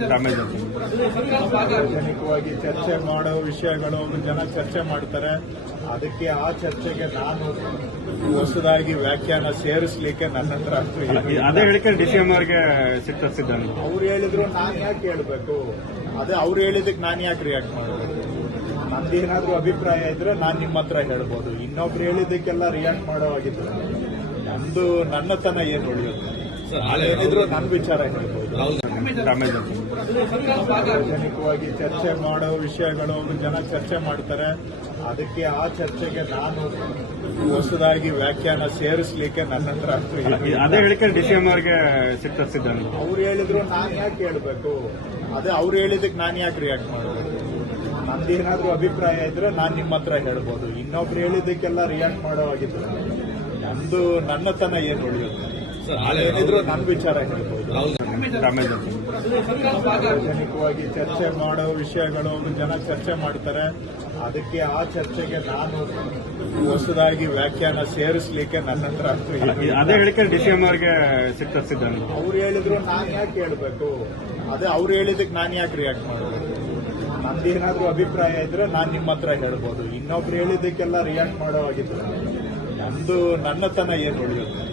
Damage ಆಯ್ತು. ಸಾರ್ವಜನಿಕವಾಗಿ ಚರ್ಚೆ ಮಾಡೋ ವಿಷಯಗಳು ಜನ ಚರ್ಚೆ ಮಾಡ್ತಾರೆ. ಅದಕ್ಕೆ ಆ ಚರ್ಚೆಗೆ ನಾನು ಹೊಸದಾಗಿ ವ್ಯಾಖ್ಯಾನ ಸೇರಿಸಲಿಕ್ಕೆ ನನ್ನ ಹತ್ರ ಅದೇ ಹೇಳಿಕೆ ಡಿಸಿಎಂ ಅವರಿಗೆ ಸಿಟ್ಟಿದ್ದಾನೆ. ಅವ್ರು ಹೇಳಿದ್ರು ನಾನು ಯಾಕೆ ಹೇಳ್ಬೇಕು? ಅದೇ ಅವ್ರು ಹೇಳಿದಕ್ಕೆ ನಾನು ಯಾಕೆ ರಿಯಾಕ್ಟ್ ಮಾಡಬೇಕು? ನಂದೇನಾದ್ರೂ ಅಭಿಪ್ರಾಯ ಇದ್ರೆ ನಾನು ನಿಮ್ಮ ಹತ್ರ ಹೇಳ್ಬೋದು. ಇನ್ನೊಬ್ರು ಹೇಳಿದ್ದಕ್ಕೆಲ್ಲ ರಿಯಾಕ್ಟ್ ಮಾಡೋ ಆಗಿದ್ರೆ ನನ್ನತನ ಏನು ಉಳಿಯುತ್ತೆ? ಏನಿದ್ರು ನನ್ನ ವಿಚಾರ ಹೇಳ್ಬೋದು. ಡ್ಯಾಮೇಜ್ ಆಯ್ತು. ಸಾರ್ವಜನಿಕವಾಗಿ ಚರ್ಚೆ ಮಾಡೋ ವಿಷಯಗಳು ಜನ ಚರ್ಚೆ ಮಾಡ್ತಾರೆ. ಅದಕ್ಕೆ ಆ ಚರ್ಚೆಗೆ ನಾನು ಹೊಸದಾಗಿ ವ್ಯಾಖ್ಯಾನ ಸೇರಿಸಲಿಕ್ಕೆ ನನ್ನ ಹತ್ರ ಅದೇ ಹೇಳಿಕೆ ಡಿಸಿಎಂ ಅವರಿಗೆ ಸಿಟ್ಟಿದ್ದಾನೆ. ಅವ್ರು ಹೇಳಿದ್ರು ನಾನು ಯಾಕೆ ಹೇಳ್ಬೇಕು? ಅದೇ ಅವ್ರು ಹೇಳಿದಕ್ಕೆ ನಾನು ಯಾಕೆ ರಿಯಾಕ್ಟ್ ಮಾಡಬೇಕು? ನಂದೇನಾದ್ರೂ ಅಭಿಪ್ರಾಯ ಇದ್ರೆ ನಾನು ನಿಮ್ಮ ಹತ್ರ ಹೇಳ್ಬೋದು. ಇನ್ನೊಬ್ರು ಹೇಳಿದ್ದಕ್ಕೆಲ್ಲ ರಿಯಾಕ್ಟ್ ಮಾಡೋ ಆಗಿದ್ರೆ ನನ್ನತನ ಏನು ಉಳಿಯುತ್ತೆ? ಏನಿದ್ರು ನನ್ನ ವಿಚಾರ ಹೇಳ್ಬೋದು. ಡ್ಯಾಮೇಜ್ ಆಯ್ತು. ಸಾರ್ವಜನಿಕವಾಗಿ ಚರ್ಚೆ ಮಾಡೋ ವಿಷಯಗಳು ಜನ ಚರ್ಚೆ ಮಾಡ್ತಾರೆ. ಅದಕ್ಕೆ ಆ ಚರ್ಚೆಗೆ ನಾನು ಹೊಸದಾಗಿ ವ್ಯಾಖ್ಯಾನ ಸೇರಿಸಲಿಕ್ಕೆ ನನ್ನ ಹತ್ರ ಅದೇ ಹೇಳಿಕೆ ಡಿಸಿಎಂ ಅವರಿಗೆ ಸಿಟ್ಟಿದ್ದಾನೆ. ಅವ್ರು ಹೇಳಿದ್ರು ನಾನು ಯಾಕೆ ಹೇಳ್ಬೇಕು? ಅದೇ ಅವ್ರು ಹೇಳಿದಕ್ಕೆ ನಾನು ಯಾಕೆ ರಿಯಾಕ್ಟ್ ಮಾಡಬೇಕು? ನಂದೇನಾದ್ರೂ ಅಭಿಪ್ರಾಯ ಇದ್ರೆ ನಾನು ನಿಮ್ಮ ಹತ್ರ ಹೇಳ್ಬೋದು. ಇನ್ನೊಬ್ರು ಹೇಳಿದ್ದಕ್ಕೆಲ್ಲ ರಿಯಾಕ್ಟ್ ಮಾಡೋ ಆಗಿದ್ರೆ ನನ್ನತನ ಏನು ಉಳಿಯುತ್ತೆ?